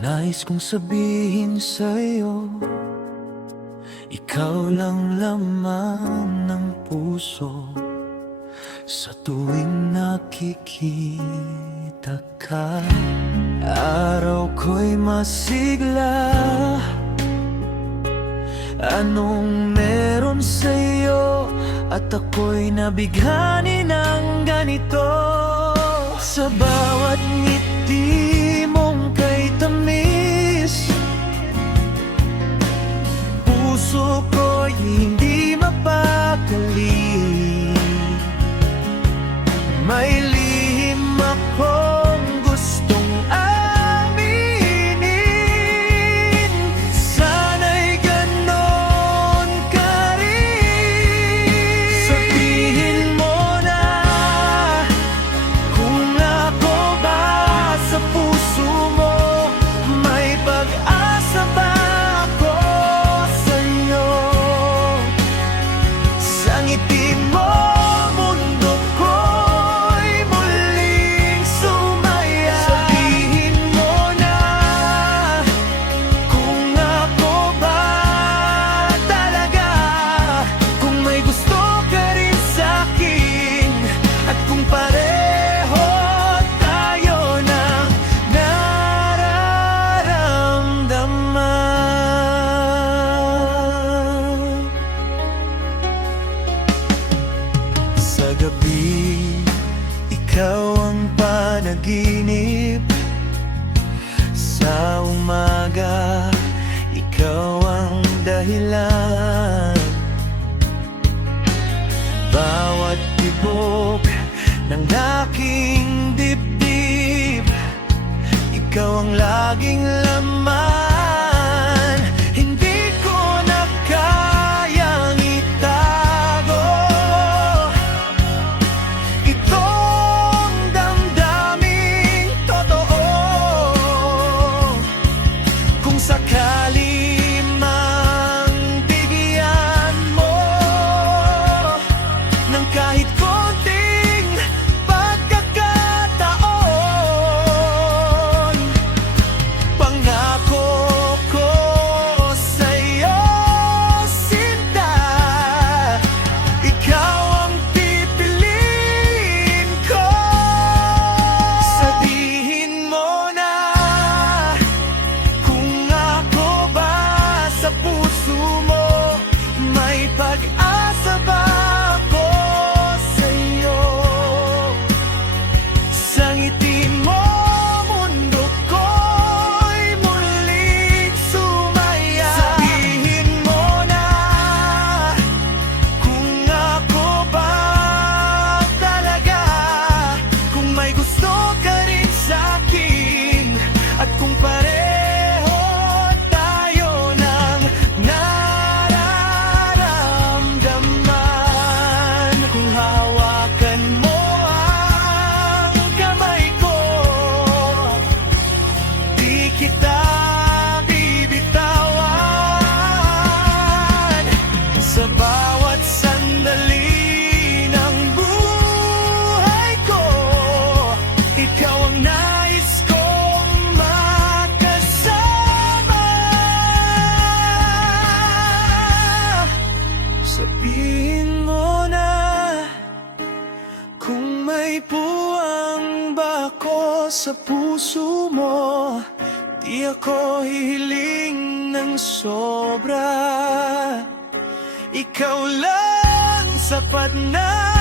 Nais kong sabihin sa'yo, ikaw lang laman ng puso. Sa tuwing nakikita ka, araw ko'y masigla. Anong meron sa'yo at ako'y nabighani ng ganito? Sa bawat ngiti mong kay tamis, puso ko'y hindi mapakali. May lihim akong gustong aminin. Sana'y ganon ka rin. Sabihin mo na kung ako ba sa puso mo. May pag-asa ba ako sa'yo? Sa ngiti mo gabi, ikaw ang panaginip. Sa umaga, ikaw ang dahilan. Bawat tibok ng aking dibdib, ikaw ang laging laman. Sakali mang bigyan mo ng kahit konting pagkakataon, pangako ko sa'yo, sinta, ikaw ang pipiliin ko. Sabihin mo na puso mo, may pag-asa ba ako sa'yo? Sa ngiti mo, mundo ko'y muling sumaya. Sabihin mo na kung ako ba talaga, kung may gusto ka rin sa'kin, at kung kita bibitawan sa bawat sandali ng buhay ko. Ikaw ang nais kong makasama. Sabihin mo na kung may puwang ba ako sa puso mo. Di ako hihiling ng sobra, ikaw lang sapat na.